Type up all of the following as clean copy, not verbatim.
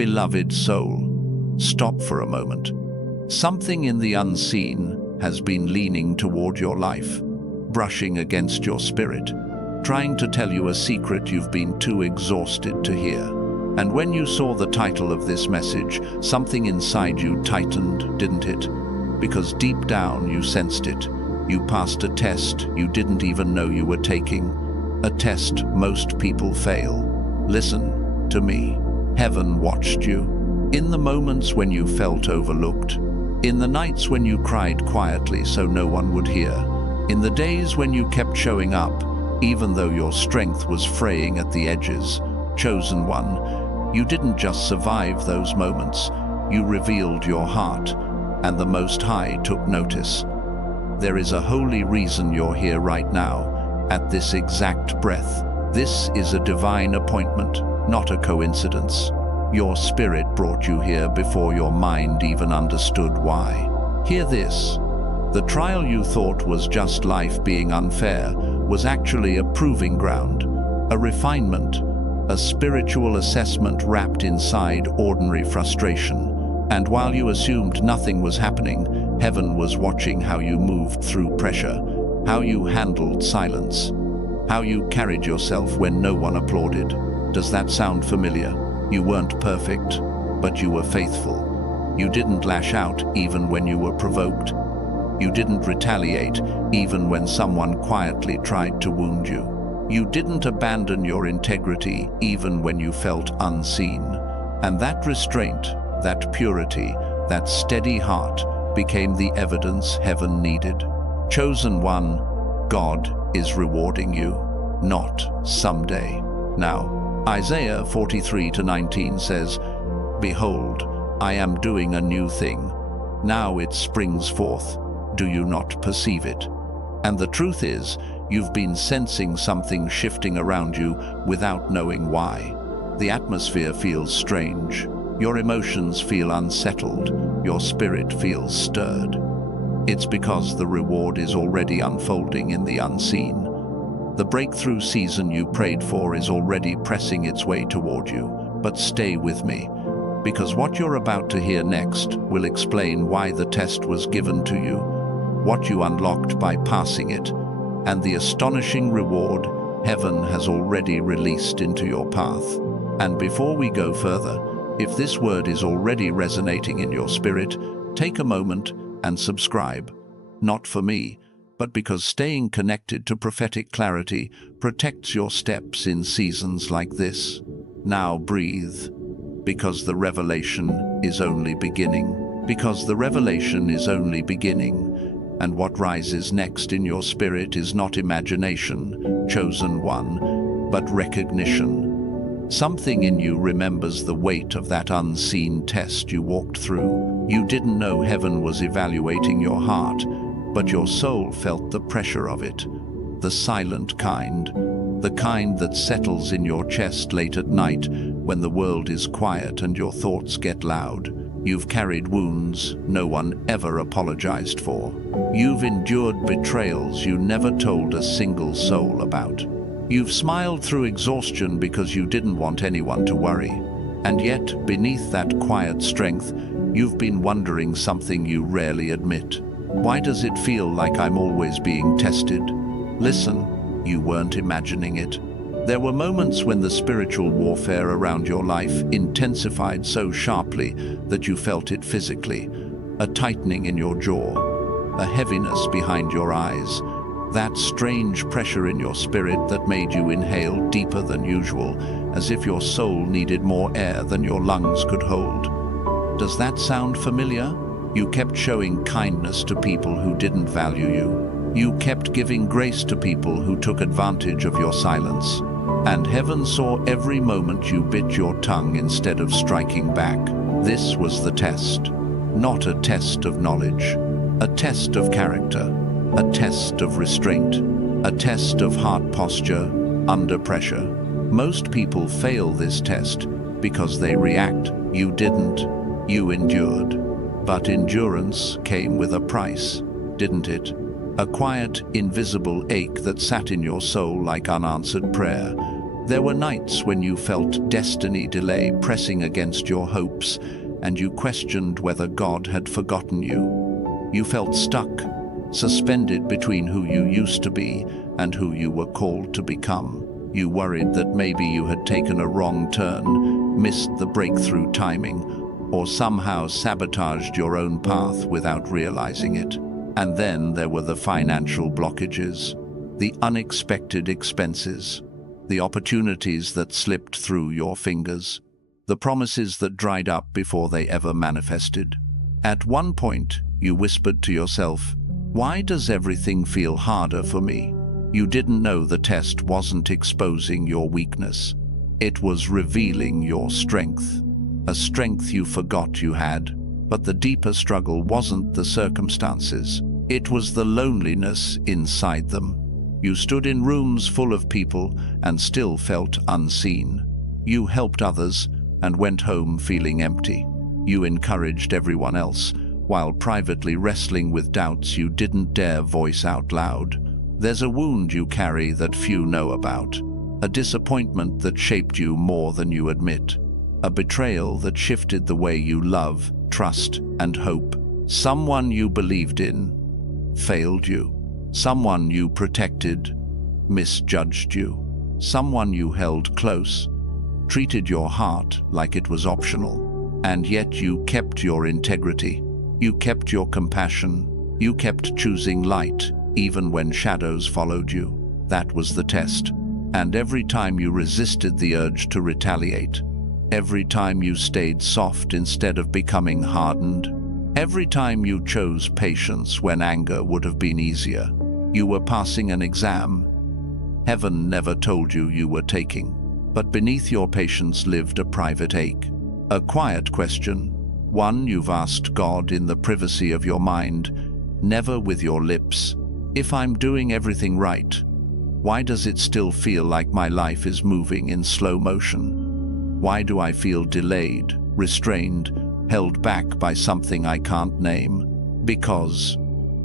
Beloved soul, stop for a moment. Something in the unseen has been leaning toward your life, brushing against your spirit, trying to tell you a secret you've been too exhausted to hear. And when you saw the title of this message, something inside you tightened, didn't it? Because deep down you sensed it. You passed a test you didn't even know you were taking. A test most people fail. Listen to me. Heaven watched you. In the moments when you felt overlooked. In the nights when you cried quietly so no one would hear. In the days when you kept showing up, even though your strength was fraying at the edges. Chosen one, you didn't just survive those moments. You revealed your heart, and the Most High took notice. There is a holy reason you're here right now, at this exact breath. This is a divine appointment, not a coincidence. Your spirit brought you here before your mind even understood why. Hear this. The trial you thought was just life being unfair was actually a proving ground, a refinement, a spiritual assessment wrapped inside ordinary frustration. And while you assumed nothing was happening, heaven was watching how you moved through pressure, how you handled silence, how you carried yourself when no one applauded. Does that sound familiar? You weren't perfect, but you were faithful. You didn't lash out even when you were provoked. You didn't retaliate even when someone quietly tried to wound you. You didn't abandon your integrity even when you felt unseen. And that restraint, that purity, that steady heart became the evidence heaven needed. Chosen one, God is rewarding you, not someday. Now, Isaiah 43:19 says, "Behold, I am doing a new thing. Now it springs forth. Do you not perceive it?" And the truth is, you've been sensing something shifting around you without knowing why. The atmosphere feels strange. Your emotions feel unsettled. Your spirit feels stirred. It's because the reward is already unfolding in the unseen. The breakthrough season you prayed for is already pressing its way toward you. But stay with me, because what you're about to hear next will explain why the test was given to you, what you unlocked by passing it, and the astonishing reward heaven has already released into your path. And before we go further, if this word is already resonating in your spirit, take a moment and subscribe. Not for me, but because staying connected to prophetic clarity protects your steps in seasons like this. Now breathe, because the revelation is only beginning. Because the revelation is only beginning. And what rises next in your spirit is not imagination, chosen one, but recognition. Something in you remembers the weight of that unseen test you walked through. You didn't know heaven was evaluating your heart, but your soul felt the pressure of it. The silent kind, the kind that settles in your chest late at night when the world is quiet and your thoughts get loud. You've carried wounds no one ever apologized for. You've endured betrayals you never told a single soul about. You've smiled through exhaustion because you didn't want anyone to worry. And yet, beneath that quiet strength, you've been wondering something you rarely admit. Why does it feel like I'm always being tested? Listen, you weren't imagining it. There were moments when the spiritual warfare around your life intensified so sharply that you felt it physically. A tightening in your jaw, a heaviness behind your eyes, that strange pressure in your spirit that made you inhale deeper than usual, as if your soul needed more air than your lungs could hold. Does that sound familiar? You kept showing kindness to people who didn't value you. You kept giving grace to people who took advantage of your silence. And heaven saw every moment you bit your tongue instead of striking back. This was the test. Not a test of knowledge. A test of character. A test of restraint. A test of heart posture under pressure. Most people fail this test because they react. You didn't. You endured. But endurance came with a price, didn't it? A quiet, invisible ache that sat in your soul like unanswered prayer. There were nights when you felt destiny delay pressing against your hopes, and you questioned whether God had forgotten you. You felt stuck, suspended between who you used to be and who you were called to become. You worried that maybe you had taken a wrong turn, missed the breakthrough timing, or somehow sabotaged your own path without realizing it. And then there were the financial blockages, the unexpected expenses, the opportunities that slipped through your fingers, the promises that dried up before they ever manifested. At one point, you whispered to yourself, "Why does everything feel harder for me?" You didn't know the test wasn't exposing your weakness. It was revealing your strength, a strength you forgot you had. But the deeper struggle wasn't the circumstances. It was the loneliness inside them. You stood in rooms full of people and still felt unseen. You helped others and went home feeling empty. You encouraged everyone else, while privately wrestling with doubts you didn't dare voice out loud. There's a wound you carry that few know about, a disappointment that shaped you more than you admit, a betrayal that shifted the way you love, trust, and hope. Someone you believed in failed you. Someone you protected misjudged you. Someone you held close treated your heart like it was optional. And yet you kept your integrity. You kept your compassion. You kept choosing light, even when shadows followed you. That was the test. And every time you resisted the urge to retaliate, every time you stayed soft instead of becoming hardened, every time you chose patience when anger would have been easier, you were passing an exam heaven never told you you were taking. But beneath your patience lived a private ache, a quiet question, one you've asked God in the privacy of your mind, never with your lips. If I'm doing everything right, why does it still feel like my life is moving in slow motion? Why do I feel delayed, restrained, held back by something I can't name? Because,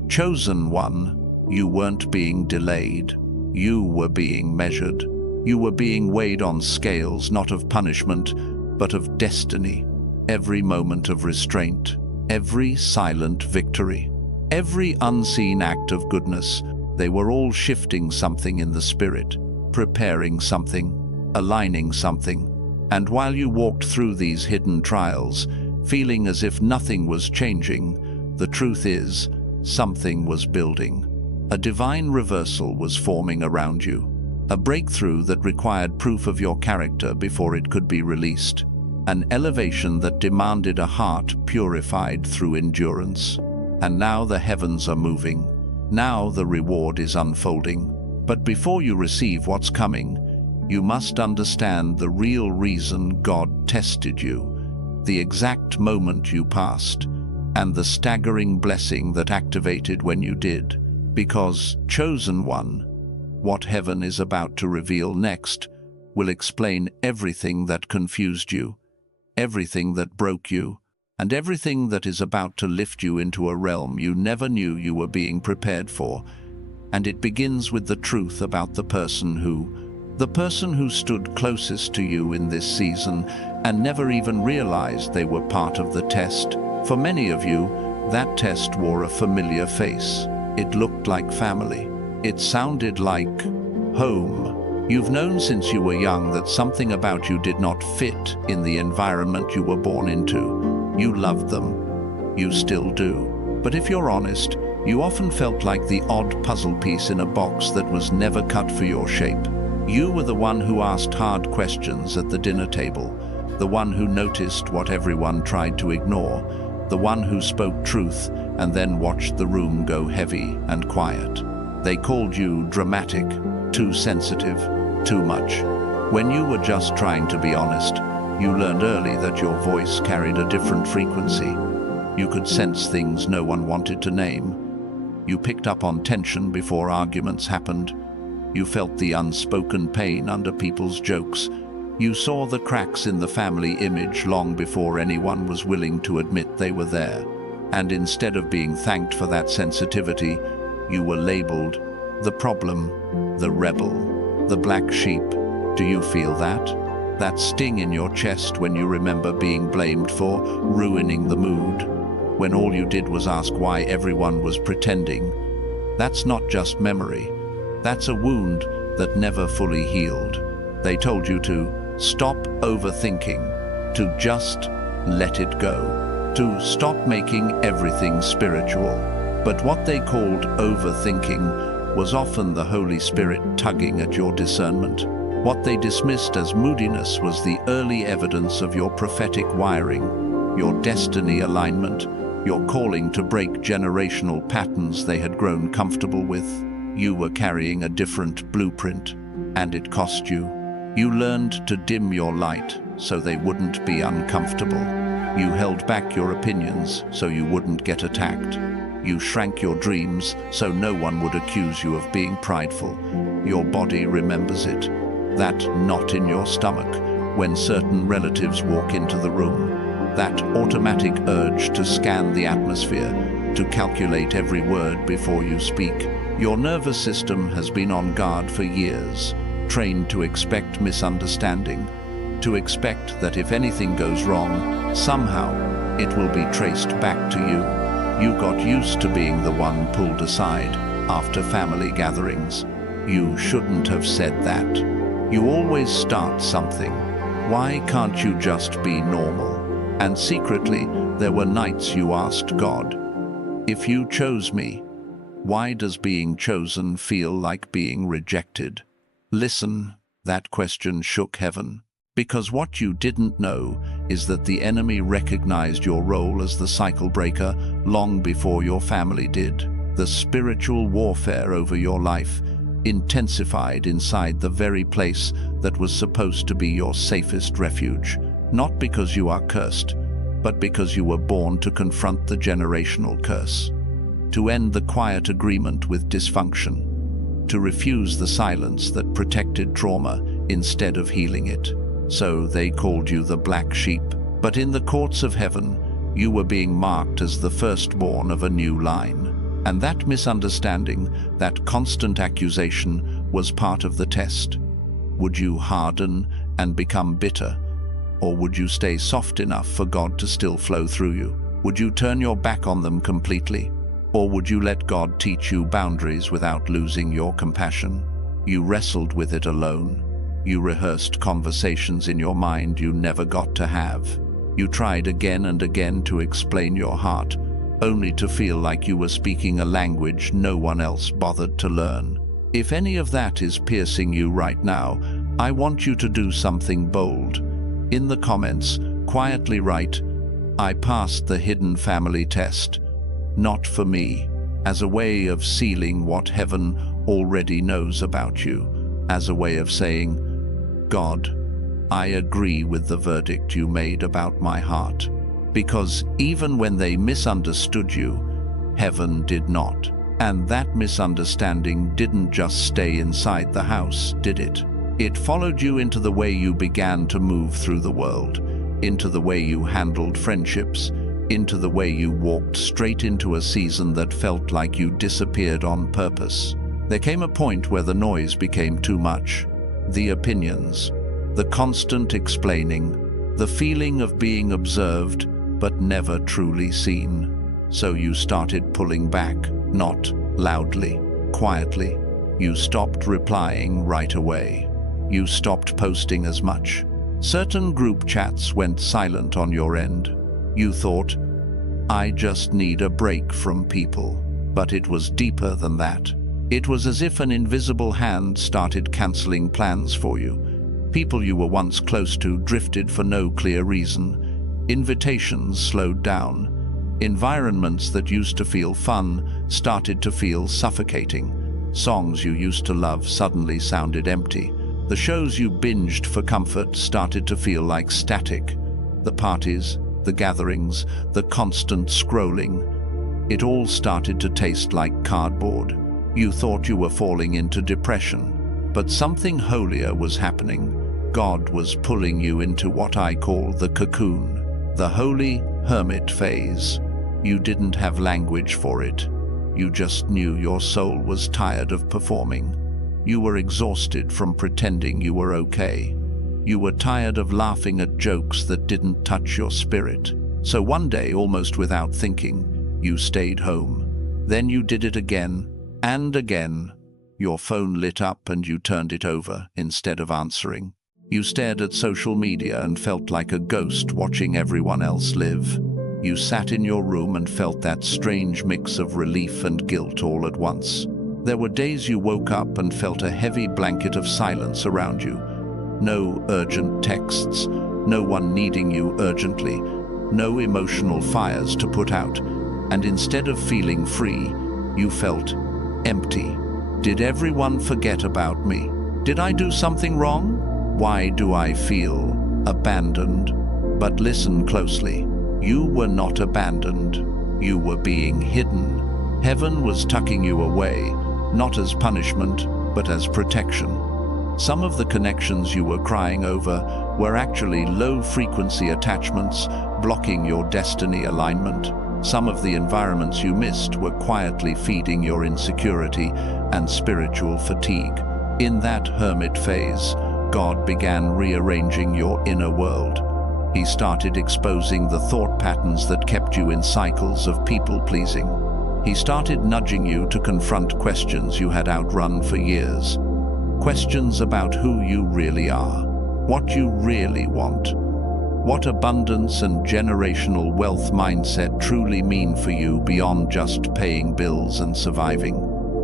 chosen one, you weren't being delayed. You were being measured. You were being weighed on scales not of punishment, but of destiny. Every moment of restraint, every silent victory, every unseen act of goodness, they were all shifting something in the spirit, preparing something, aligning something. And while you walked through these hidden trials, feeling as if nothing was changing, the truth is, something was building. A divine reversal was forming around you, a breakthrough that required proof of your character before it could be released, an elevation that demanded a heart purified through endurance. And now the heavens are moving. Now the reward is unfolding. But before you receive what's coming, you must understand the real reason God tested you, the exact moment you passed, and the staggering blessing that activated when you did. Because, chosen one, what heaven is about to reveal next will explain everything that confused you, everything that broke you, and everything that is about to lift you into a realm you never knew you were being prepared for. And it begins with the truth about the person who stood closest to you in this season and never even realized they were part of the test. For many of you, that test wore a familiar face. It looked like family. It sounded like home. You've known since you were young that something about you did not fit in the environment you were born into. You loved them. You still do. But if you're honest, you often felt like the odd puzzle piece in a box that was never cut for your shape. You were the one who asked hard questions at the dinner table, the one who noticed what everyone tried to ignore, the one who spoke truth and then watched the room go heavy and quiet. They called you dramatic, too sensitive, too much. When you were just trying to be honest, you learned early that your voice carried a different frequency. You could sense things no one wanted to name. You picked up on tension before arguments happened. You felt the unspoken pain under people's jokes. You saw the cracks in the family image long before anyone was willing to admit they were there. And instead of being thanked for that sensitivity, you were labeled the problem, the rebel, the black sheep. Do you feel that? That sting in your chest when you remember being blamed for ruining the mood, when all you did was ask why everyone was pretending? That's not just memory. That's a wound that never fully healed. They told you to stop overthinking, to just let it go, to stop making everything spiritual. But what they called overthinking was often the Holy Spirit tugging at your discernment. What they dismissed as moodiness was the early evidence of your prophetic wiring, your destiny alignment, your calling to break generational patterns they had grown comfortable with. You were carrying a different blueprint, and it cost you. You learned to dim your light so they wouldn't be uncomfortable. You held back your opinions so you wouldn't get attacked. You shrank your dreams so no one would accuse you of being prideful. Your body remembers it. That knot in your stomach when certain relatives walk into the room. That automatic urge to scan the atmosphere, to calculate every word before you speak. Your nervous system has been on guard for years, trained to expect misunderstanding, to expect that if anything goes wrong, somehow it will be traced back to you. You got used to being the one pulled aside after family gatherings. You shouldn't have said that. You always start something. Why can't you just be normal? And secretly, there were nights you asked God, if you chose me, why does being chosen feel like being rejected? Listen, that question shook heaven. Because what you didn't know is that the enemy recognized your role as the cycle breaker long before your family did. The spiritual warfare over your life intensified inside the very place that was supposed to be your safest refuge. Not because you are cursed, but because you were born to confront the generational curse, to end the quiet agreement with dysfunction, to refuse the silence that protected trauma instead of healing it. So they called you the black sheep. But in the courts of heaven, you were being marked as the firstborn of a new line. And that misunderstanding, that constant accusation, was part of the test. Would you harden and become bitter? Or would you stay soft enough for God to still flow through you? Would you turn your back on them completely? Or would you let God teach you boundaries without losing your compassion? You wrestled with it alone. You rehearsed conversations in your mind you never got to have. You tried again and again to explain your heart, only to feel like you were speaking a language no one else bothered to learn. If any of that is piercing you right now, I want you to do something bold. In the comments, quietly write, I passed the hidden family test, not for me, as a way of sealing what heaven already knows about you, as a way of saying, God, I agree with the verdict you made about my heart. Because even when they misunderstood you, heaven did not. And that misunderstanding didn't just stay inside the house, did it? It followed you into the way you began to move through the world, into the way you handled friendships, into the way you walked straight into a season that felt like you disappeared on purpose. There came a point where the noise became too much. The opinions, the constant explaining, the feeling of being observed but never truly seen. So you started pulling back, not loudly, quietly. You stopped replying right away. You stopped posting as much. Certain group chats went silent on your end. You thought, I just need a break from people. But it was deeper than that. It was as if an invisible hand started canceling plans for you. People you were once close to drifted for no clear reason. Invitations slowed down. Environments that used to feel fun started to feel suffocating. Songs you used to love suddenly sounded empty. The shows you binged for comfort started to feel like static. The parties, the gatherings, the constant scrolling. It all started to taste like cardboard. You thought you were falling into depression, but something holier was happening. God was pulling you into what I call the cocoon, the holy hermit phase. You didn't have language for it. You just knew your soul was tired of performing. You were exhausted from pretending you were okay. You were tired of laughing at jokes that didn't touch your spirit. So one day, almost without thinking, you stayed home. Then you did it again and again. Your phone lit up and you turned it over instead of answering. You stared at social media and felt like a ghost watching everyone else live. You sat in your room and felt that strange mix of relief and guilt all at once. There were days you woke up and felt a heavy blanket of silence around you. No urgent texts, no one needing you urgently, no emotional fires to put out, and instead of feeling free, you felt empty. Did everyone forget about me? Did I do something wrong? Why do I feel abandoned? But listen closely. You were not abandoned. You were being hidden. Heaven was tucking you away, not as punishment, but as protection. Some of the connections you were crying over were actually low-frequency attachments blocking your destiny alignment. Some of the environments you missed were quietly feeding your insecurity and spiritual fatigue. In that hermit phase, God began rearranging your inner world. He started exposing the thought patterns that kept you in cycles of people-pleasing. He started nudging you to confront questions you had outrun for years. Questions about who you really are, what you really want, what abundance and generational wealth mindset truly mean for you beyond just paying bills and surviving.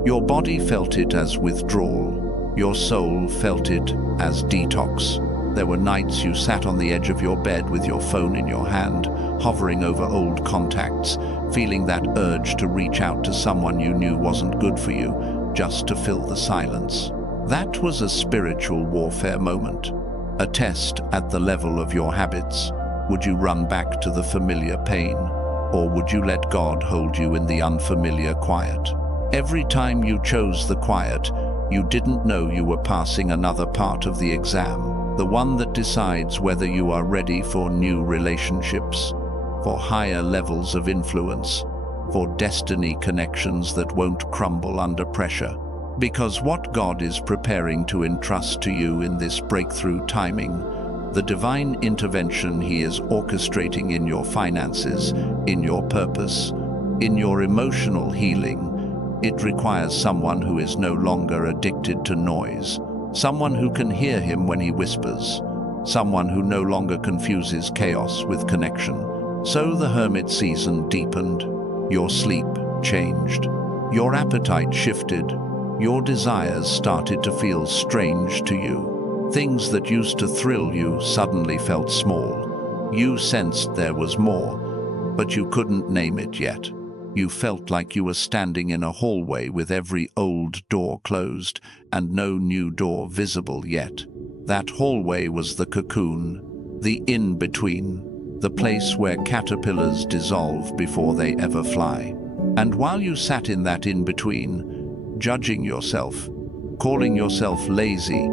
Your body felt it as withdrawal. Your soul felt it as detox. There were nights you sat on the edge of your bed with your phone in your hand, hovering over old contacts, feeling that urge to reach out to someone you knew wasn't good for you, just to fill the silence. That was a spiritual warfare moment, a test at the level of your habits. Would you run back to the familiar pain, or would you let God hold you in the unfamiliar quiet? Every time you chose the quiet, you didn't know you were passing another part of the exam, the one that decides whether you are ready for new relationships, for higher levels of influence, for destiny connections that won't crumble under pressure. Because what God is preparing to entrust to you in this breakthrough timing, the divine intervention He is orchestrating in your finances, in your purpose, in your emotional healing, it requires someone who is no longer addicted to noise, someone who can hear Him when He whispers, someone who no longer confuses chaos with connection. So the hermit season deepened, your sleep changed, your appetite shifted, your desires started to feel strange to you. Things that used to thrill you suddenly felt small. You sensed there was more, but you couldn't name it yet. You felt like you were standing in a hallway with every old door closed and no new door visible yet. That hallway was the cocoon, the in-between, the place where caterpillars dissolve before they ever fly. And while you sat in that in-between, judging yourself, calling yourself lazy,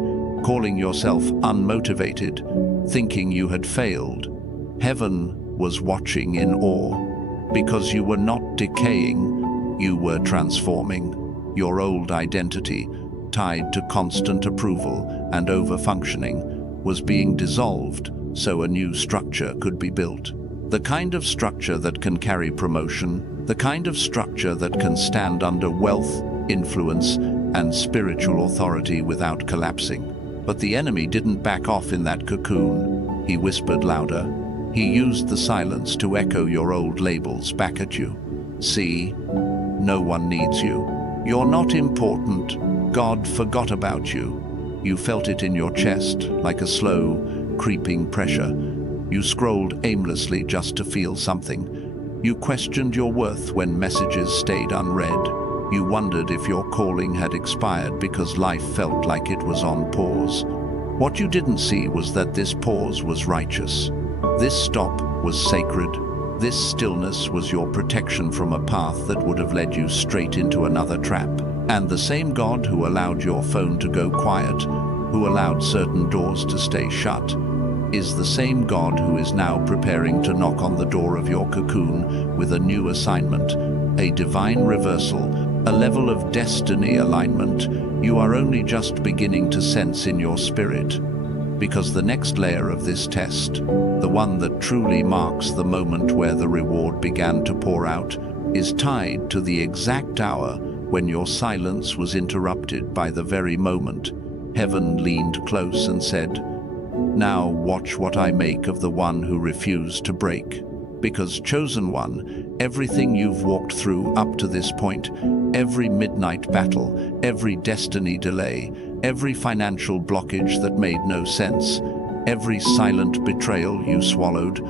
calling yourself unmotivated, thinking you had failed, heaven was watching in awe. Because you were not decaying, you were transforming. Your old identity, tied to constant approval and over-functioning, was being dissolved so a new structure could be built. The kind of structure that can carry promotion, the kind of structure that can stand under wealth, influence, and spiritual authority without collapsing. But the enemy didn't back off in that cocoon. He whispered louder. He used the silence to echo your old labels back at you. See, no one needs you. You're not important. God forgot about you. You felt it in your chest, like a slow, creeping pressure. You scrolled aimlessly just to feel something. You questioned your worth when messages stayed unread. You wondered if your calling had expired because life felt like it was on pause. What you didn't see was that this pause was righteous. This stop was sacred. This stillness was your protection from a path that would have led you straight into another trap. And the same God who allowed your phone to go quiet, who allowed certain doors to stay shut, is the same God who is now preparing to knock on the door of your cocoon with a new assignment, a divine reversal, a level of destiny alignment you are only just beginning to sense in your spirit, because the next layer of this test, the one that truly marks the moment where the reward began to pour out, is tied to the exact hour when your silence was interrupted by the very moment heaven leaned close and said, "Now watch what I make of the one who refused to break." Because, chosen one, everything you've walked through up to this point, every midnight battle, every destiny delay, every financial blockage that made no sense, every silent betrayal you swallowed,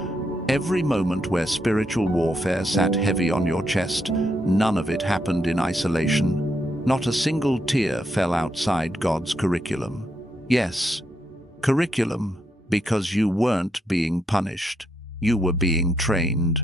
every moment where spiritual warfare sat heavy on your chest, none of it happened in isolation. Not a single tear fell outside God's curriculum. Yes, curriculum, because you weren't being punished. You were being trained.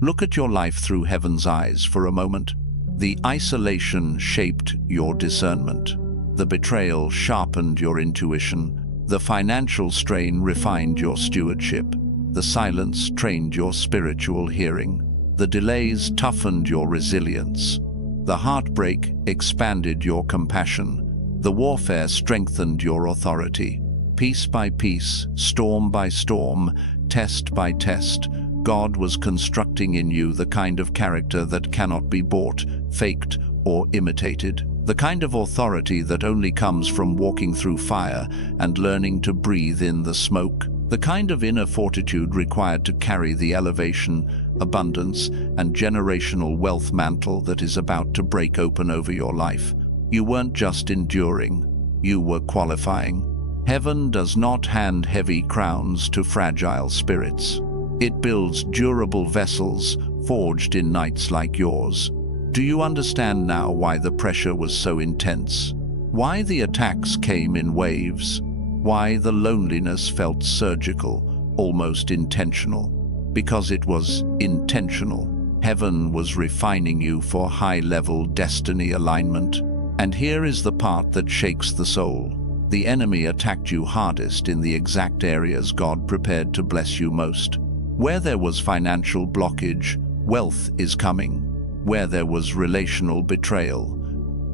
Look at your life through heaven's eyes for a moment. The isolation shaped your discernment. The betrayal sharpened your intuition. The financial strain refined your stewardship. The silence trained your spiritual hearing. The delays toughened your resilience. The heartbreak expanded your compassion. The warfare strengthened your authority. Piece by piece, storm by storm, test by test, God was constructing in you the kind of character that cannot be bought, faked, or imitated. The kind of authority that only comes from walking through fire and learning to breathe in the smoke. The kind of inner fortitude required to carry the elevation, abundance, and generational wealth mantle that is about to break open over your life. You weren't just enduring, you were qualifying. Heaven does not hand heavy crowns to fragile spirits. It builds durable vessels forged in nights like yours. Do you understand now why the pressure was so intense? Why the attacks came in waves? Why the loneliness felt surgical, almost intentional? Because it was intentional. Heaven was refining you for high-level destiny alignment. And here is the part that shakes the soul. The enemy attacked you hardest in the exact areas God prepared to bless you most. Where there was financial blockage, wealth is coming. Where there was relational betrayal,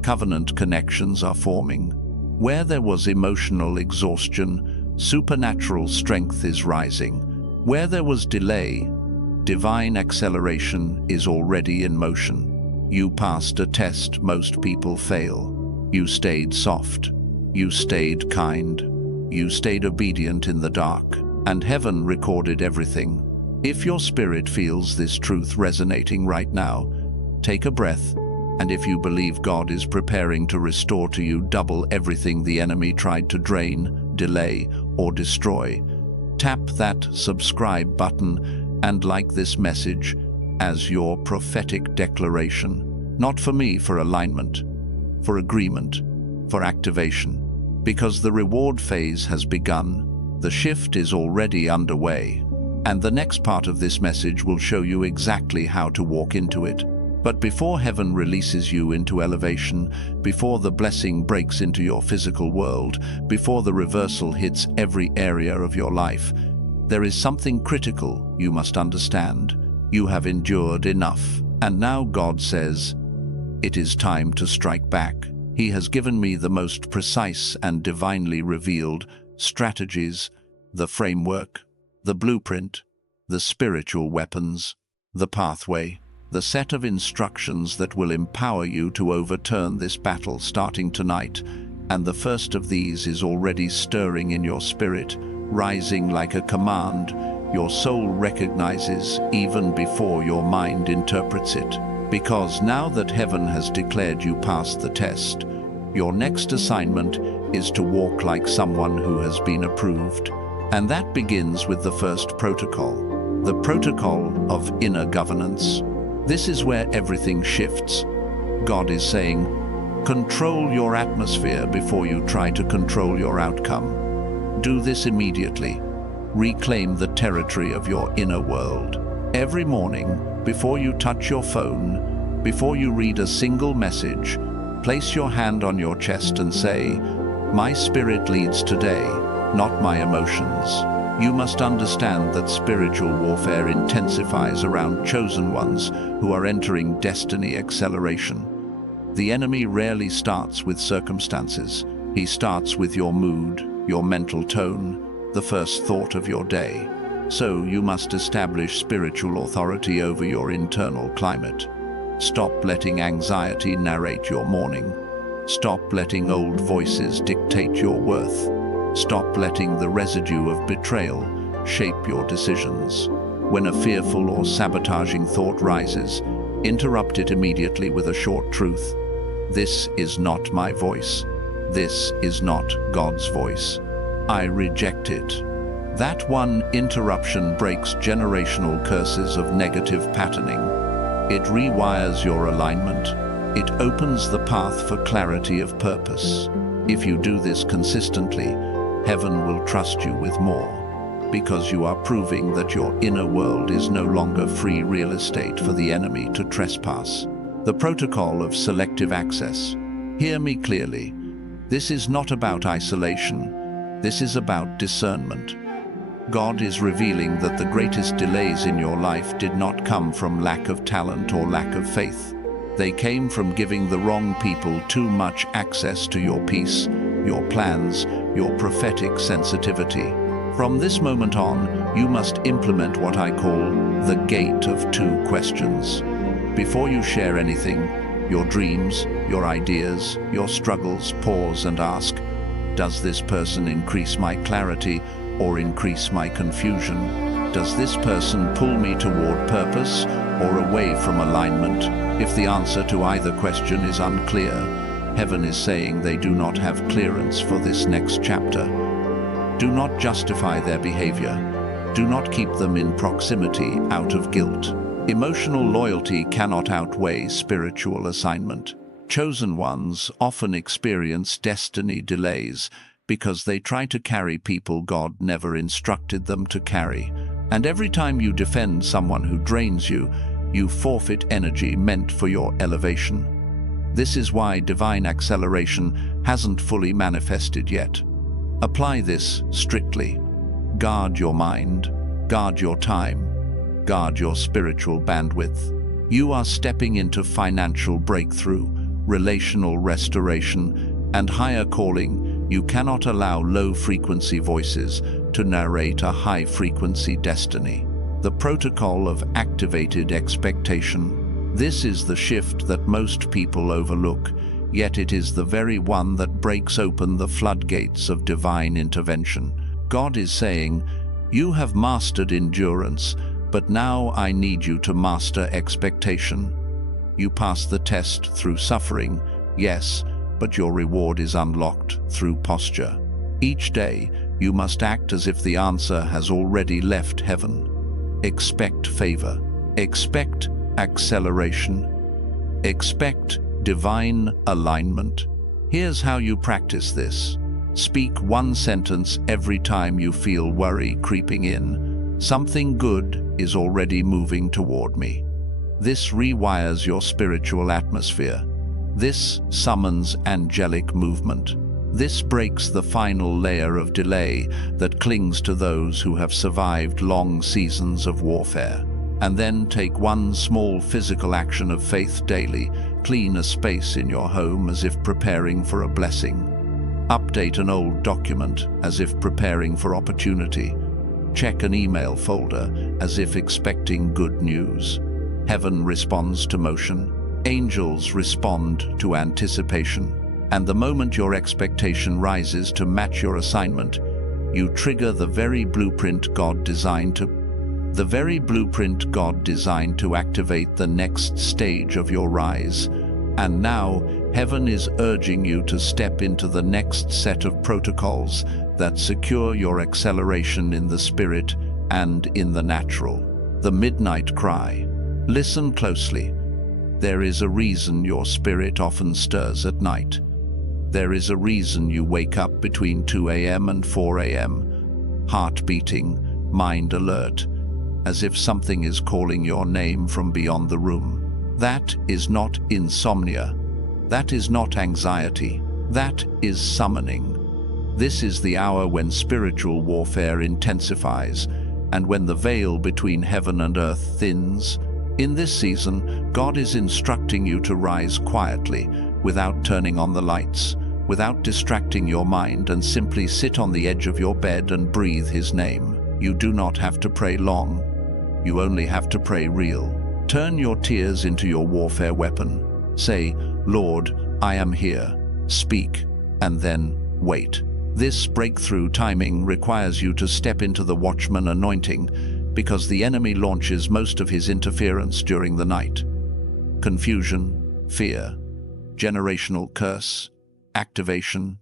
covenant connections are forming. Where there was emotional exhaustion, supernatural strength is rising. Where there was delay, divine acceleration is already in motion. You passed a test most people fail. You stayed soft. You stayed kind. You stayed obedient in the dark. And heaven recorded everything. If your spirit feels this truth resonating right now, take a breath. And if you believe God is preparing to restore to you double everything the enemy tried to drain, delay, or destroy, tap that subscribe button and like this message as your prophetic declaration. Not for me, for alignment, for agreement, for activation. Because the reward phase has begun, the shift is already underway. And the next part of this message will show you exactly how to walk into it. But before heaven releases you into elevation, before the blessing breaks into your physical world, before the reversal hits every area of your life, there is something critical you must understand. You have endured enough. And now God says, it is time to strike back. He has given me the most precise and divinely revealed strategies, the framework, the blueprint, the spiritual weapons, the pathway, the set of instructions that will empower you to overturn this battle starting tonight. And the first of these is already stirring in your spirit, rising like a command your soul recognizes even before your mind interprets it. Because now that heaven has declared you passed the test, your next assignment is to walk like someone who has been approved. And that begins with the first protocol, the protocol of inner governance. This is where everything shifts. God is saying, control your atmosphere before you try to control your outcome. Do this immediately. Reclaim the territory of your inner world. Every morning, before you touch your phone, before you read a single message, place your hand on your chest and say, my spirit leads today, not my emotions. You must understand that spiritual warfare intensifies around chosen ones who are entering destiny acceleration. The enemy rarely starts with circumstances. He starts with your mood, your mental tone, the first thought of your day. So you must establish spiritual authority over your internal climate. Stop letting anxiety narrate your morning. Stop letting old voices dictate your worth. Stop letting the residue of betrayal shape your decisions. When a fearful or sabotaging thought rises, interrupt it immediately with a short truth. This is not my voice. This is not God's voice. I reject it. That one interruption breaks generational curses of negative patterning. It rewires your alignment. It opens the path for clarity of purpose. If you do this consistently, heaven will trust you with more, because you are proving that your inner world is no longer free real estate for the enemy to trespass. The protocol of selective access. Hear me clearly. This is not about isolation. This is about discernment. God is revealing that the greatest delays in your life did not come from lack of talent or lack of faith. They came from giving the wrong people too much access to your peace, your plans, your prophetic sensitivity. From this moment on, you must implement what I call the gate of two questions. Before you share anything, your dreams, your ideas, your struggles, pause and ask, does this person increase my clarity or increase my confusion? Does this person pull me toward purpose or away from alignment? If the answer to either question is unclear, heaven is saying they do not have clearance for this next chapter. Do not justify their behavior. Do not keep them in proximity out of guilt. Emotional loyalty cannot outweigh spiritual assignment. Chosen ones often experience destiny delays because they try to carry people God never instructed them to carry. And every time you defend someone who drains you, you forfeit energy meant for your elevation. This is why divine acceleration hasn't fully manifested yet. Apply this strictly. Guard your mind, guard your time, guard your spiritual bandwidth. You are stepping into financial breakthrough, relational restoration, and higher calling. You cannot allow low-frequency voices to narrate a high-frequency destiny. The protocol of activated expectation. This is the shift that most people overlook, yet it is the very one that breaks open the floodgates of divine intervention. God is saying, you have mastered endurance, but now I need you to master expectation. You pass the test through suffering, yes, but your reward is unlocked through posture. Each day, you must act as if the answer has already left heaven. Expect favor. Expect acceleration. Expect divine alignment. Here's how you practice this. Speak one sentence every time you feel worry creeping in. Something good is already moving toward me. This rewires your spiritual atmosphere. This summons angelic movement. This breaks the final layer of delay that clings to those who have survived long seasons of warfare. And then take one small physical action of faith daily. Clean a space in your home as if preparing for a blessing. Update an old document as if preparing for opportunity. Check an email folder as if expecting good news. Heaven responds to motion. Angels respond to anticipation. And the moment your expectation rises to match your assignment, you trigger the very blueprint God designed to activate the next stage of your rise. And now, heaven is urging you to step into the next set of protocols that secure your acceleration in the spirit and in the natural. The midnight cry. Listen closely. There is a reason your spirit often stirs at night. There is a reason you wake up between 2 a.m. and 4 a.m., heart beating, mind alert, as if something is calling your name from beyond the room. That is not insomnia. That is not anxiety. That is summoning. This is the hour when spiritual warfare intensifies, and when the veil between heaven and earth thins. In this season, God is instructing you to rise quietly, without turning on the lights, without distracting your mind, and simply sit on the edge of your bed and breathe his name. You do not have to pray long. You only have to pray real. Turn your tears into your warfare weapon. Say, Lord, I am here. Speak, and then wait. This breakthrough timing requires you to step into the watchman anointing, because the enemy launches most of his interference during the night. Confusion, fear, generational curse, activation,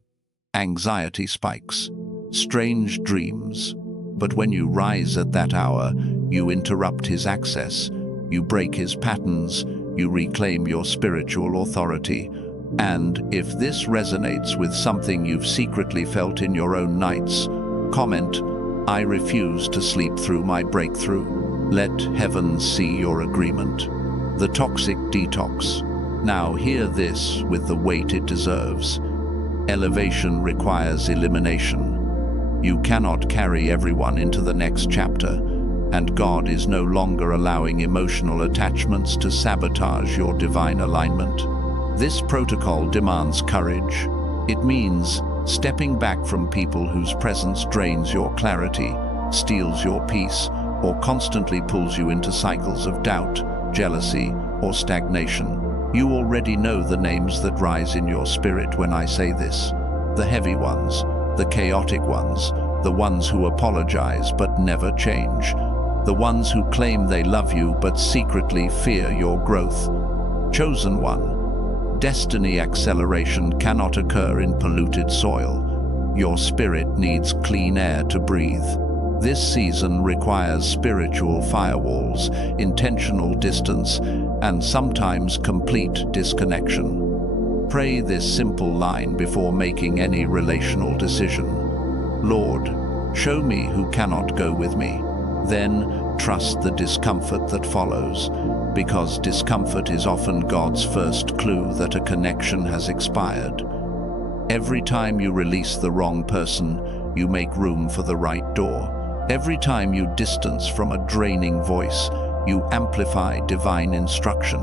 anxiety spikes, strange dreams. But when you rise at that hour, you interrupt his access, you break his patterns, you reclaim your spiritual authority. And if this resonates with something you've secretly felt in your own nights, comment, I refuse to sleep through my breakthrough. Let heaven see your agreement. The toxic detox. Now hear this with the weight it deserves. Elevation requires elimination. You cannot carry everyone into the next chapter, and God is no longer allowing emotional attachments to sabotage your divine alignment. This protocol demands courage. It means stepping back from people whose presence drains your clarity, steals your peace, or constantly pulls you into cycles of doubt, jealousy, or stagnation. You already know the names that rise in your spirit when I say this. The heavy ones, the chaotic ones, the ones who apologize but never change, the ones who claim they love you but secretly fear your growth. Chosen one, destiny acceleration cannot occur in polluted soil. Your spirit needs clean air to breathe. This season requires spiritual firewalls, intentional distance, and sometimes complete disconnection. Pray this simple line before making any relational decision. Lord, show me who cannot go with me. Then trust the discomfort that follows, because discomfort is often God's first clue that a connection has expired. Every time you release the wrong person, you make room for the right door. Every time you distance from a draining voice, you amplify divine instruction.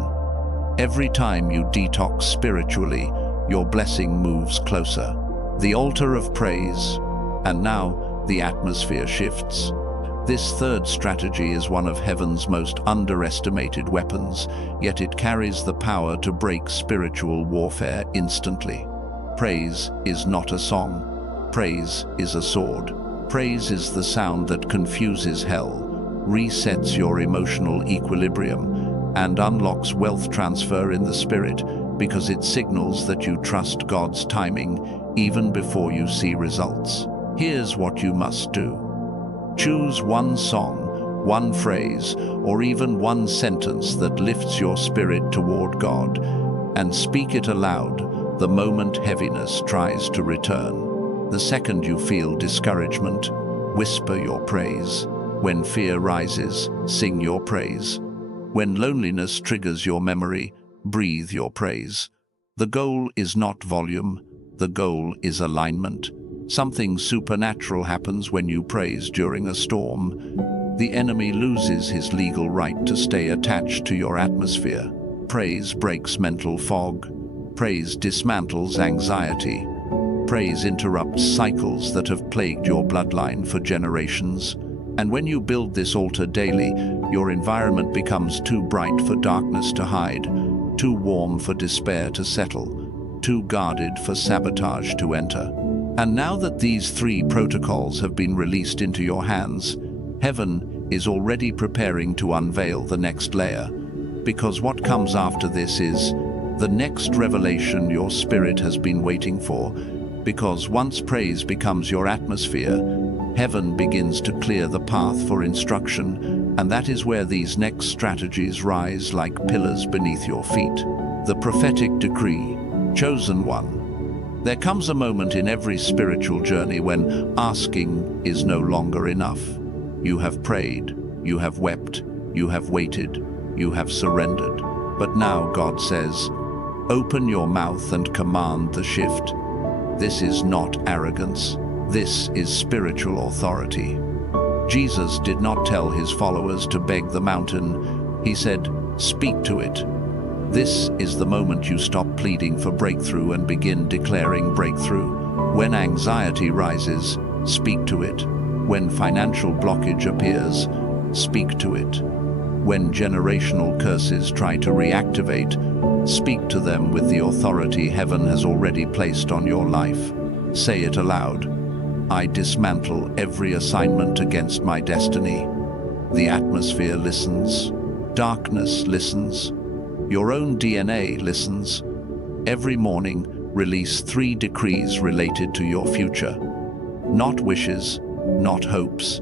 Every time you detox spiritually, your blessing moves closer. The altar of praise, and now the atmosphere shifts. This third strategy is one of heaven's most underestimated weapons, yet it carries the power to break spiritual warfare instantly. Praise is not a song. Praise is a sword. Praise is the sound that confuses hell, resets your emotional equilibrium, and unlocks wealth transfer in the spirit, because it signals that you trust God's timing even before you see results. Here's what you must do. Choose one song, one phrase, or even one sentence that lifts your spirit toward God, and speak it aloud the moment heaviness tries to return. The second you feel discouragement, whisper your praise. When fear rises, sing your praise. When loneliness triggers your memory, breathe your praise. The goal is not volume, the goal is alignment. Something supernatural happens when you praise during a storm. The enemy loses his legal right to stay attached to your atmosphere. Praise breaks mental fog. Praise dismantles anxiety. Praise interrupts cycles that have plagued your bloodline for generations. And when you build this altar daily, your environment becomes too bright for darkness to hide, too warm for despair to settle, too guarded for sabotage to enter. And now that these three protocols have been released into your hands, heaven is already preparing to unveil the next layer. Because what comes after this is the next revelation your spirit has been waiting for. Because once praise becomes your atmosphere, heaven begins to clear the path for instruction, and that is where these next strategies rise like pillars beneath your feet. The prophetic decree, chosen one. There comes a moment in every spiritual journey when asking is no longer enough. You have prayed, you have wept, you have waited, you have surrendered. But now God says, open your mouth and command the shift. This is not arrogance. This is spiritual authority. Jesus did not tell his followers to beg the mountain. He said, speak to it. This is the moment you stop pleading for breakthrough and begin declaring breakthrough. When anxiety rises, speak to it. When financial blockage appears, speak to it. When generational curses try to reactivate, speak to them with the authority heaven has already placed on your life. Say it aloud. I dismantle every assignment against my destiny. The atmosphere listens. Darkness listens. Your own DNA listens. Every morning, release 3 decrees related to your future. Not wishes, not hopes.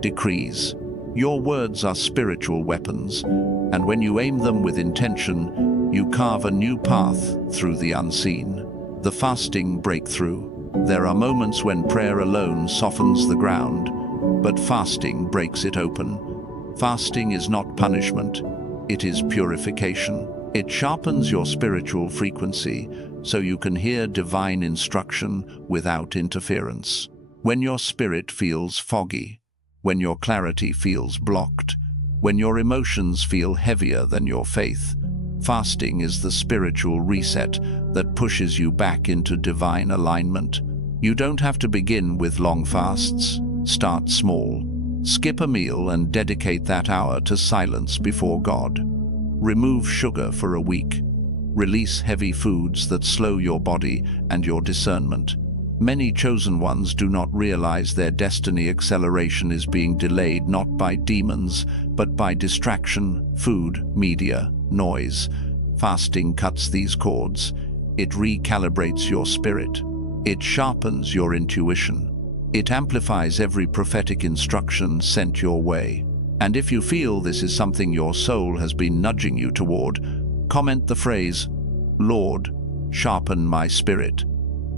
Decrees. Your words are spiritual weapons, and when you aim them with intention, you carve a new path through the unseen. The fasting breakthrough. There are moments when prayer alone softens the ground, but fasting breaks it open. Fasting is not punishment, it is purification. It sharpens your spiritual frequency so you can hear divine instruction without interference. When your spirit feels foggy, when your clarity feels blocked, when your emotions feel heavier than your faith, fasting is the spiritual reset that pushes you back into divine alignment. You don't have to begin with long fasts. Start small. Skip a meal and dedicate that hour to silence before God. Remove sugar for a week. Release heavy foods that slow your body and your discernment. Many chosen ones do not realize their destiny acceleration is being delayed not by demons, but by distraction, food, media, noise. Fasting cuts these cords. It recalibrates your spirit. It sharpens your intuition. It amplifies every prophetic instruction sent your way. And if you feel this is something your soul has been nudging you toward, comment the phrase, Lord, sharpen my spirit.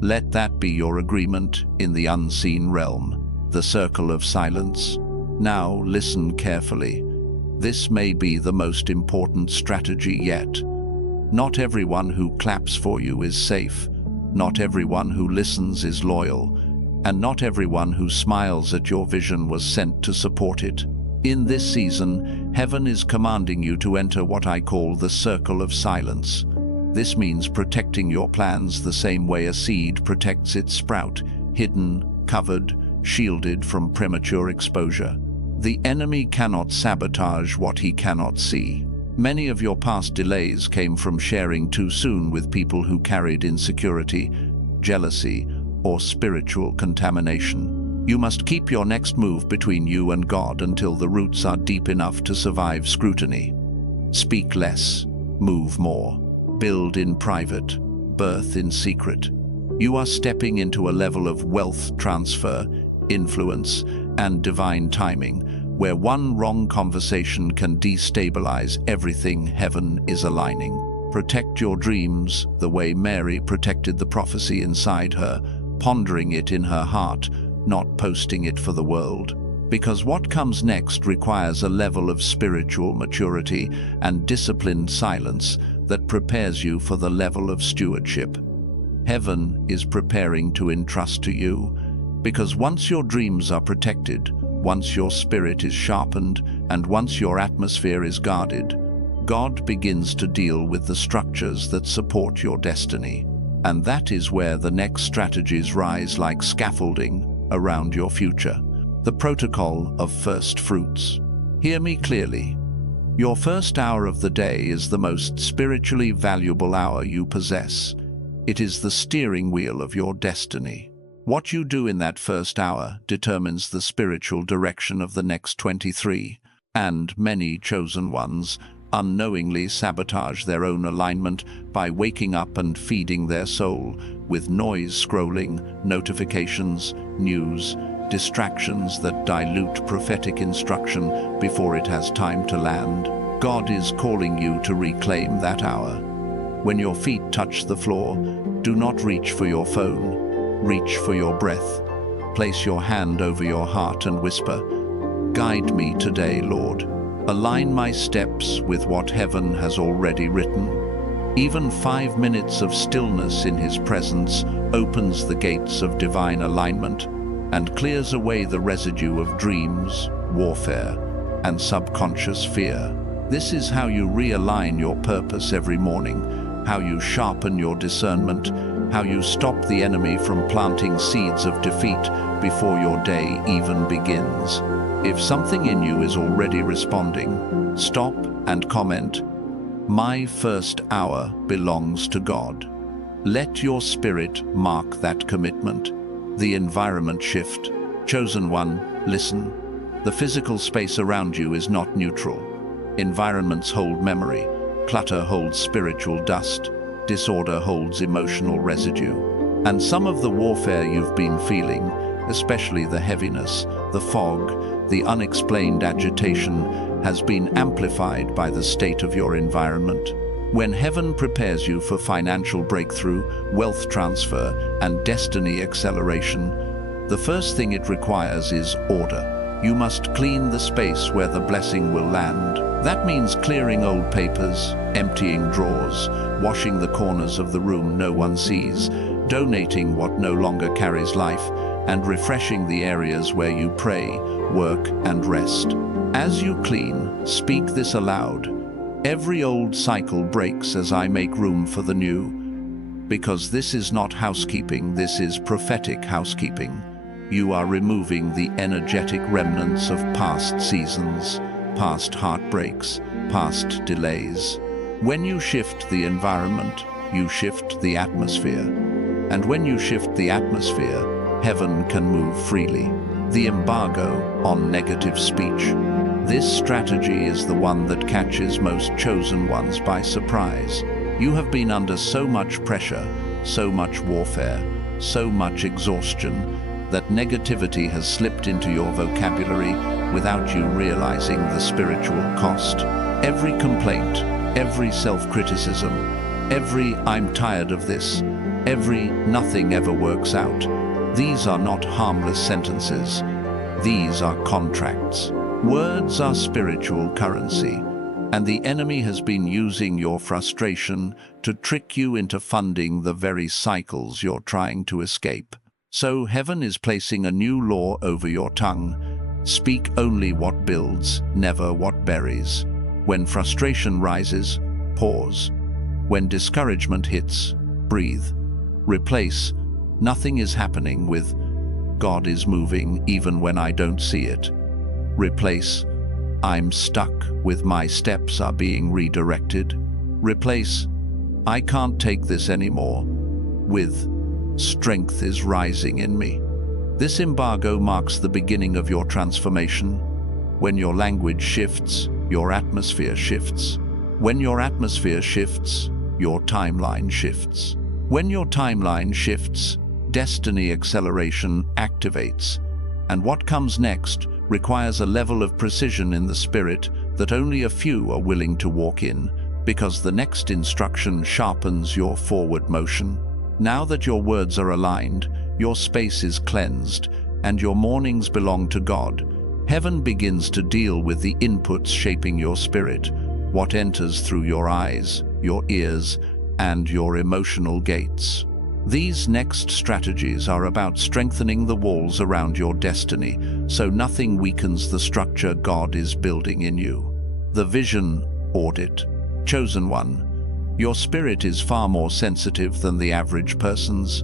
Let that be your agreement in the unseen realm, the circle of silence. Now listen carefully. This may be the most important strategy yet. Not everyone who claps for you is safe. Not everyone who listens is loyal. And not everyone who smiles at your vision was sent to support it. In this season, heaven is commanding you to enter what I call the circle of silence. This means protecting your plans the same way a seed protects its sprout, hidden, covered, shielded from premature exposure. The enemy cannot sabotage what he cannot see. Many of your past delays came from sharing too soon with people who carried insecurity, jealousy, or spiritual contamination. You must keep your next move between you and God until the roots are deep enough to survive scrutiny. Speak less, move more. Build in private, birth in secret. You are stepping into a level of wealth transfer, influence, and divine timing, where one wrong conversation can destabilize everything heaven is aligning. Protect your dreams the way Mary protected the prophecy inside her, pondering it in her heart, not posting it for the world. Because what comes next requires a level of spiritual maturity and disciplined silence that prepares you for the level of stewardship. Heaven is preparing to entrust to you, because once your dreams are protected, once your spirit is sharpened, and once your atmosphere is guarded, God begins to deal with the structures that support your destiny. And that is where the next strategies rise like scaffolding around your future. The protocol of first fruits. Hear me clearly. Your first hour of the day is the most spiritually valuable hour you possess. It is the steering wheel of your destiny. What you do in that first hour determines the spiritual direction of the next 23, and many chosen ones unknowingly sabotage their own alignment by waking up and feeding their soul with noise, scrolling, notifications, news, distractions that dilute prophetic instruction before it has time to land. God is calling you to reclaim that hour. When your feet touch the floor, do not reach for your phone. Reach for your breath. Place your hand over your heart and whisper, "Guide me today, Lord. Align my steps with what heaven has already written." Even 5 minutes of stillness in His presence opens the gates of divine alignment and clears away the residue of dreams, warfare, and subconscious fear. This is how you realign your purpose every morning, how you sharpen your discernment, how you stop the enemy from planting seeds of defeat before your day even begins. If something in you is already responding, stop and comment, "My first hour belongs to God." Let your spirit mark that commitment. The environment shift. Chosen one, listen. The physical space around you is not neutral. Environments hold memory. Clutter holds spiritual dust. Disorder holds emotional residue. And some of the warfare you've been feeling, especially the heaviness, the fog, the unexplained agitation, has been amplified by the state of your environment. When heaven prepares you for financial breakthrough, wealth transfer, and destiny acceleration, the first thing it requires is order. You must clean the space where the blessing will land. That means clearing old papers, emptying drawers, washing the corners of the room no one sees, donating what no longer carries life, and refreshing the areas where you pray, work, and rest. As you clean, speak this aloud. Every old cycle breaks as I make room for the new. Because this is not housekeeping, this is prophetic housekeeping. You are removing the energetic remnants of past seasons, past heartbreaks, past delays. When you shift the environment, you shift the atmosphere. And when you shift the atmosphere, heaven can move freely. The embargo on negative speech. This strategy is the one that catches most chosen ones by surprise. You have been under so much pressure, so much warfare, so much exhaustion, that negativity has slipped into your vocabulary without you realizing the spiritual cost. Every complaint, every self-criticism, every "I'm tired of this," every "nothing ever works out," these are not harmless sentences. These are contracts. Words are spiritual currency, and the enemy has been using your frustration to trick you into funding the very cycles you're trying to escape. So heaven is placing a new law over your tongue. Speak only what builds, never what buries. When frustration rises, pause. When discouragement hits, breathe. Replace "nothing is happening" with "God is moving even when I don't see it." Replace "I'm stuck" with "my steps are being redirected." Replace "I can't take this anymore" with "strength is rising in me." This embargo marks the beginning of your transformation. When your language shifts, your atmosphere shifts. When your atmosphere shifts, your timeline shifts. When your timeline shifts, destiny acceleration activates. And what comes next requires a level of precision in the spirit that only a few are willing to walk in, because the next instruction sharpens your forward motion. Now that your words are aligned, your space is cleansed, and your mornings belong to God, heaven begins to deal with the inputs shaping your spirit, what enters through your eyes, your ears, and your emotional gates. These next strategies are about strengthening the walls around your destiny, so nothing weakens the structure God is building in you. The vision audit. Chosen one, your spirit is far more sensitive than the average person's.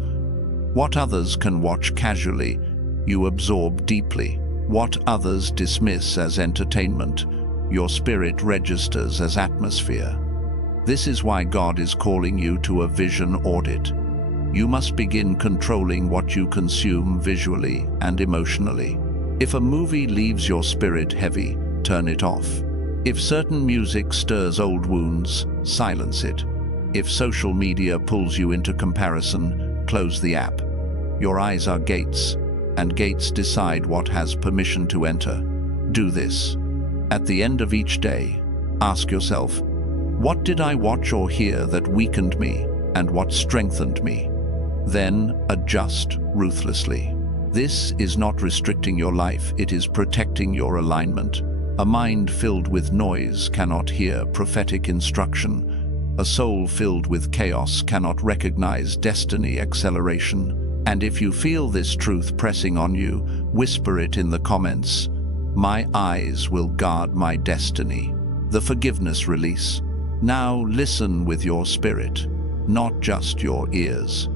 What others can watch casually, you absorb deeply. What others dismiss as entertainment, your spirit registers as atmosphere. This is why God is calling you to a vision audit. You must begin controlling what you consume visually and emotionally. If a movie leaves your spirit heavy, turn it off. If certain music stirs old wounds, silence it. If social media pulls you into comparison, close the app. Your eyes are gates, and gates decide what has permission to enter. Do this. At the end of each day, ask yourself, what did I watch or hear that weakened me, and what strengthened me? Then adjust ruthlessly. This is not restricting your life, it is protecting your alignment. A mind filled with noise cannot hear prophetic instruction. A soul filled with chaos cannot recognize destiny acceleration. And if you feel this truth pressing on you, whisper it in the comments. My eyes will guard my destiny. the forgiveness release. Now listen with your spirit, not just your ears.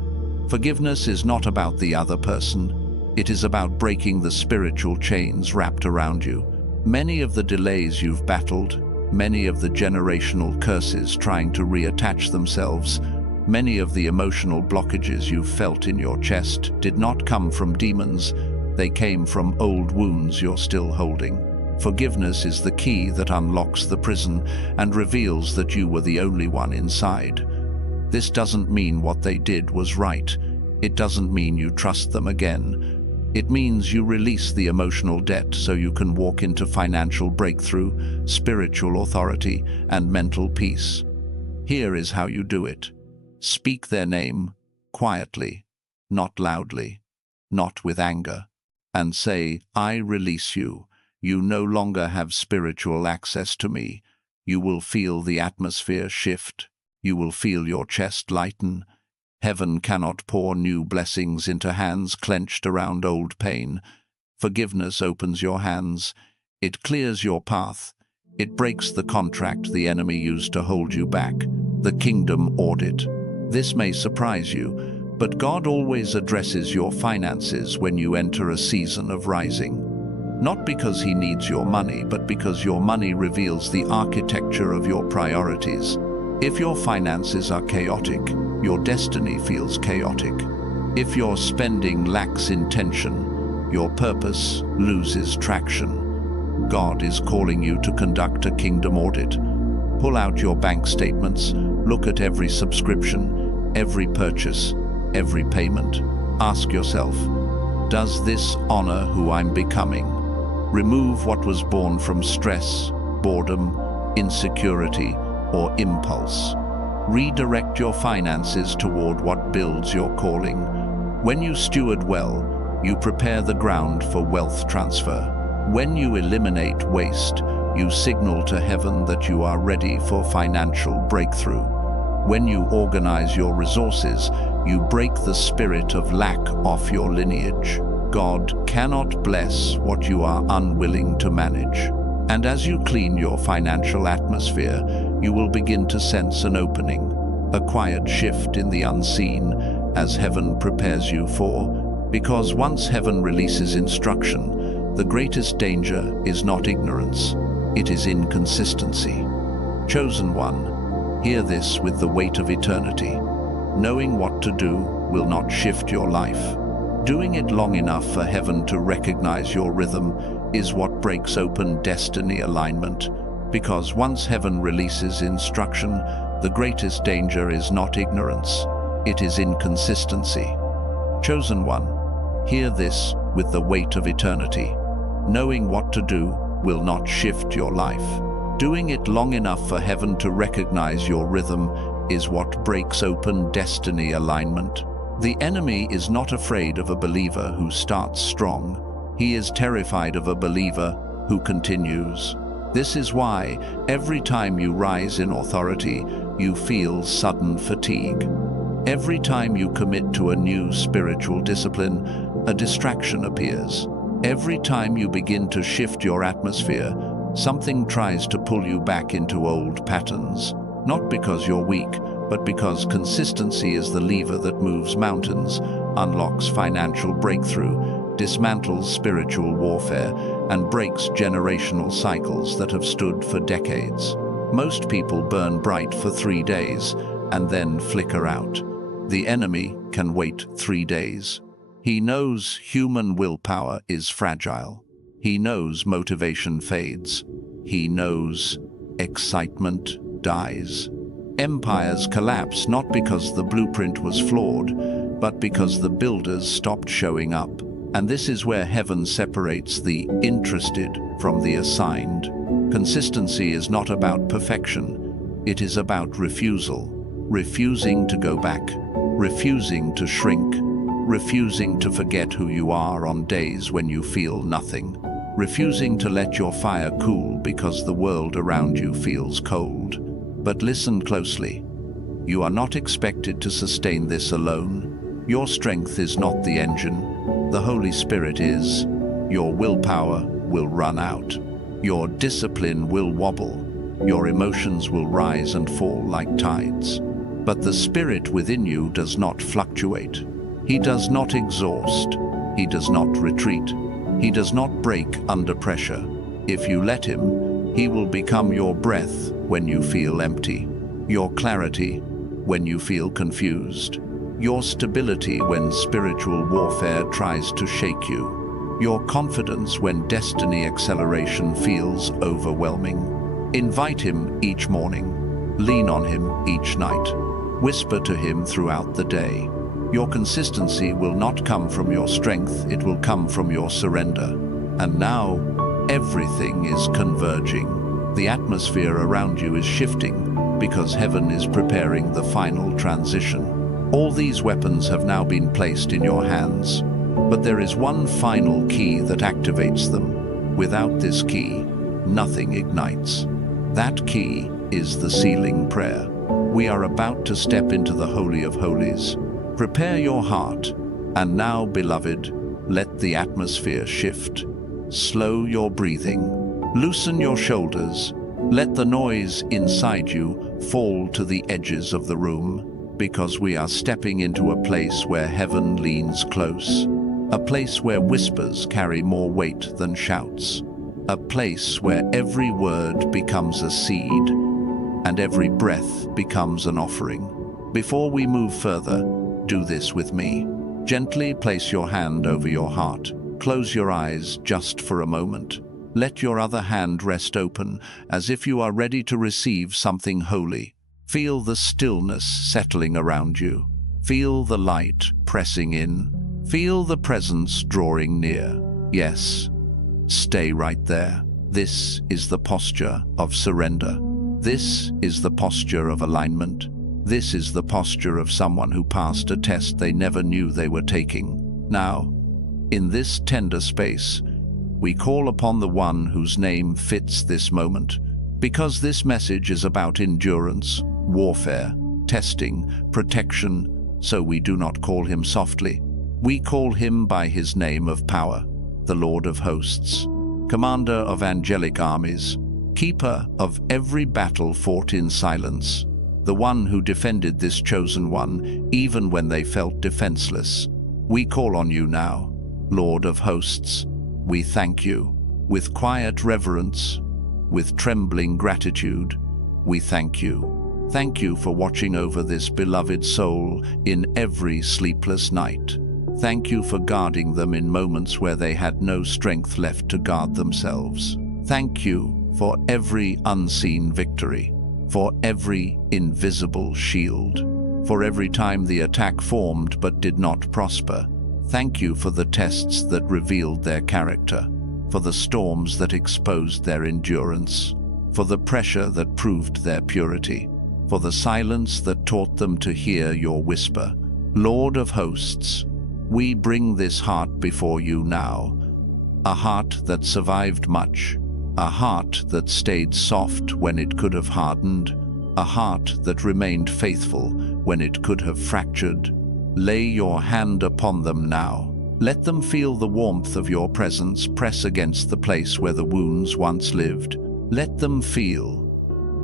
Forgiveness is not about the other person. It is about breaking the spiritual chains wrapped around you. Many of the delays you've battled, many of the generational curses trying to reattach themselves, many of the emotional blockages you've felt in your chest did not come from demons. They came from old wounds you're still holding. Forgiveness is the key that unlocks the prison and reveals that you were the only one inside. This doesn't mean what they did was right. It doesn't mean you trust them again. It means you release the emotional debt so you can walk into financial breakthrough, spiritual authority, and mental peace. Here is how you do it. Speak their name quietly, not loudly, not with anger, and say, "I release you. You no longer have spiritual access to me." You will feel the atmosphere shift. You will feel your chest lighten. Heaven cannot pour new blessings into hands clenched around old pain. Forgiveness opens your hands. It clears your path. It breaks the contract the enemy used to hold you back, the kingdom audit. This may surprise you, but God always addresses your finances when you enter a season of rising. Not because He needs your money, but because your money reveals the architecture of your priorities. If your finances are chaotic, your destiny feels chaotic. If your spending lacks intention, your purpose loses traction. God is calling you to conduct a kingdom audit. Pull out your bank statements, look at every subscription, every purchase, every payment. Ask yourself, does this honor who I'm becoming? Remove what was born from stress, boredom, insecurity, or impulse. Redirect your finances toward what builds your calling. When you steward well, you prepare the ground for wealth transfer. When you eliminate waste, you signal to heaven that you are ready for financial breakthrough. When you organize your resources, you break the spirit of lack off your lineage. God cannot bless what you are unwilling to manage. And as you clean your financial atmosphere, you will begin to sense an opening, a quiet shift in the unseen as heaven prepares you for. Because once heaven releases instruction, the greatest danger is not ignorance, it is inconsistency. Chosen one, hear this with the weight of eternity. Knowing what to do will not shift your life. Doing it long enough for heaven to recognize your rhythm is what breaks open destiny alignment. Because once heaven releases instruction, the greatest danger is not ignorance, it is inconsistency. Chosen one, hear this with the weight of eternity. Knowing what to do will not shift your life. Doing it long enough for heaven to recognize your rhythm is what breaks open destiny alignment. The enemy is not afraid of a believer who starts strong. He is terrified of a believer who continues. This is why every time you rise in authority, you feel sudden fatigue. Every time you commit to a new spiritual discipline, a distraction appears. Every time you begin to shift your atmosphere, something tries to pull you back into old patterns. Not because you're weak, but because consistency is the lever that moves mountains, unlocks financial breakthrough, dismantles spiritual warfare, and breaks generational cycles that have stood for decades. Most people burn bright for 3 days and then flicker out. The enemy can wait 3 days. He knows human willpower is fragile. He knows motivation fades. He knows excitement dies. Empires collapse not because the blueprint was flawed, but because the builders stopped showing up. And this is where heaven separates the interested from the assigned. Consistency is not about perfection. It is about refusal. Refusing to go back. Refusing to shrink. Refusing to forget who you are on days when you feel nothing. Refusing to let your fire cool because the world around you feels cold. But listen closely. You are not expected to sustain this alone. Your strength is not the engine. The Holy Spirit is. Your willpower will run out. Your discipline will wobble. Your emotions will rise and fall like tides. But the spirit within you does not fluctuate. He does not exhaust. He does not retreat. He does not break under pressure. If you let him, he will become your breath when you feel empty, your clarity when you feel confused, your stability when spiritual warfare tries to shake you, your confidence when destiny acceleration feels overwhelming. Invite him each morning. Lean on him each night. Whisper to him throughout the day. Your consistency will not come from your strength, it will come from your surrender. And now, everything is converging. The atmosphere around you is shifting because heaven is preparing the final transition. All these weapons have now been placed in your hands, but there is one final key that activates them. Without this key, nothing ignites. That key is the sealing prayer. We are about to step into the Holy of Holies. Prepare your heart, and now, beloved, let the atmosphere shift. Slow your breathing. Loosen your shoulders. Let the noise inside you fall to the edges of the room, because we are stepping into a place where heaven leans close. A place where whispers carry more weight than shouts. A place where every word becomes a seed and every breath becomes an offering. Before we move further, do this with me. Gently place your hand over your heart. Close your eyes just for a moment. Let your other hand rest open, as if you are ready to receive something holy. Feel the stillness settling around you. Feel the light pressing in. Feel the presence drawing near. Yes. Stay right there. This is the posture of surrender. This is the posture of alignment. This is the posture of someone who passed a test they never knew they were taking. Now, in this tender space, we call upon the one whose name fits this moment, because this message is about endurance, warfare, testing, protection, so we do not call him softly. We call him by his name of power, the Lord of hosts, commander of angelic armies, keeper of every battle fought in silence, the one who defended this chosen one even when they felt defenseless. We call on you now, Lord of hosts. We thank you. With quiet reverence, with trembling gratitude, we thank you. Thank you for watching over this beloved soul in every sleepless night. Thank you for guarding them in moments where they had no strength left to guard themselves. Thank you for every unseen victory, for every invisible shield, for every time the attack formed but did not prosper. Thank you for the tests that revealed their character, for the storms that exposed their endurance, for the pressure that proved their purity, for the silence that taught them to hear your whisper. Lord of hosts, we bring this heart before you now, a heart that survived much, a heart that stayed soft when it could have hardened, a heart that remained faithful when it could have fractured. Lay your hand upon them now. Let them feel the warmth of your presence press against the place where the wounds once lived. Let them feel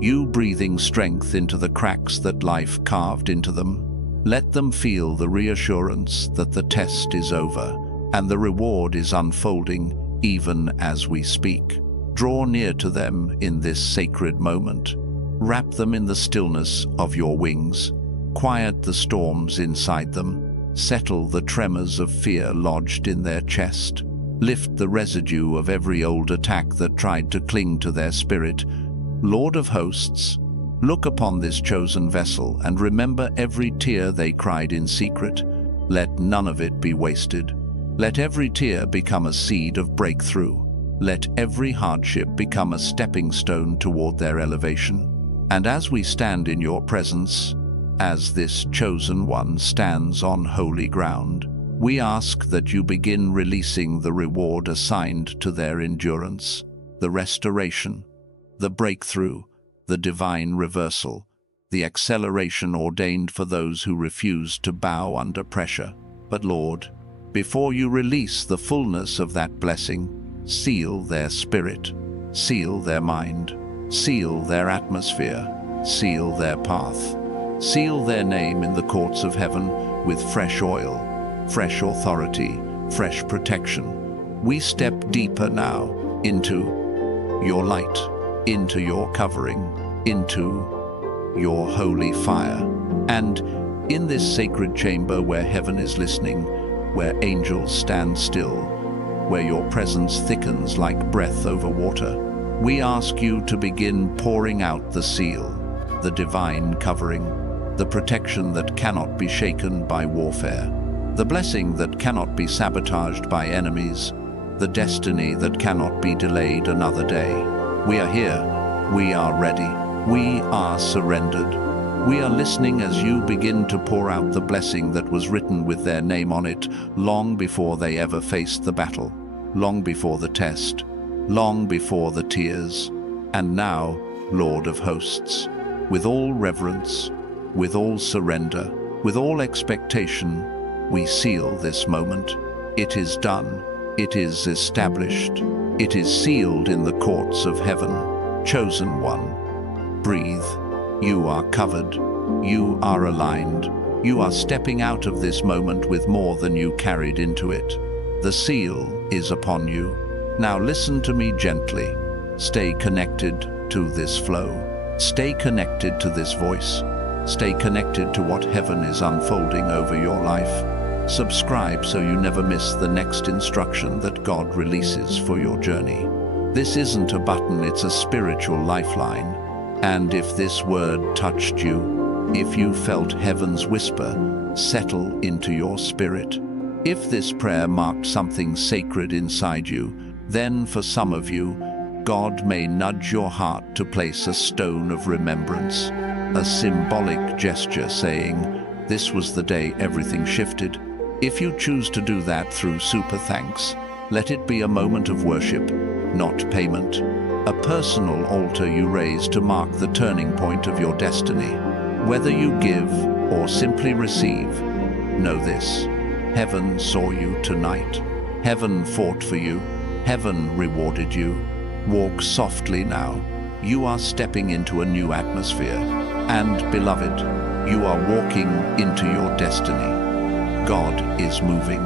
you breathing strength into the cracks that life carved into them. Let them feel the reassurance that the test is over and the reward is unfolding even as we speak. Draw near to them in this sacred moment. Wrap them in the stillness of your wings. Quiet the storms inside them. Settle the tremors of fear lodged in their chest. Lift the residue of every old attack that tried to cling to their spirit. Lord of hosts, look upon this chosen vessel and remember every tear they cried in secret. Let none of it be wasted. Let every tear become a seed of breakthrough. Let every hardship become a stepping stone toward their elevation. And as we stand in your presence, as this chosen one stands on holy ground, we ask that you begin releasing the reward assigned to their endurance, the restoration, the breakthrough, the divine reversal, the acceleration ordained for those who refuse to bow under pressure. But Lord, before you release the fullness of that blessing, seal their spirit, seal their mind, Seal their atmosphere, seal their path, seal their name in the courts of heaven with fresh oil, fresh authority, fresh protection. We step deeper now into your light, into your covering, into your holy fire. And in this sacred chamber where heaven is listening, where angels stand still, where your presence thickens like breath over water, we ask you to begin pouring out the seal, the divine covering, the protection that cannot be shaken by warfare, the blessing that cannot be sabotaged by enemies, the destiny that cannot be delayed another day. We are here, we are ready, we are surrendered. We are listening as you begin to pour out the blessing that was written with their name on it long before they ever faced the battle, long before the test, long before the tears. And now, Lord of hosts, with all reverence, with all surrender, with all expectation, we seal this moment. It is done. It is established. It is sealed in the courts of heaven. Chosen one, breathe. You are covered. You are aligned. You are stepping out of this moment with more than you carried into it. The seal is upon you. Now listen to me gently. Stay connected to this flow. Stay connected to this voice. Stay connected to what heaven is unfolding over your life. Subscribe so you never miss the next instruction that God releases for your journey. This isn't a button, it's a spiritual lifeline. And if this word touched you, if you felt heaven's whisper settle into your spirit, if this prayer marked something sacred inside you, then for some of you, God may nudge your heart to place a stone of remembrance, a symbolic gesture saying, this was the day everything shifted. If you choose to do that through super thanks, let it be a moment of worship, not payment. A personal altar you raise to mark the turning point of your destiny. Whether you give or simply receive, know this: heaven saw you tonight. Heaven fought for you. Heaven rewarded you. Walk softly now. You are stepping into a new atmosphere. And, beloved, you are walking into your destiny. God is moving.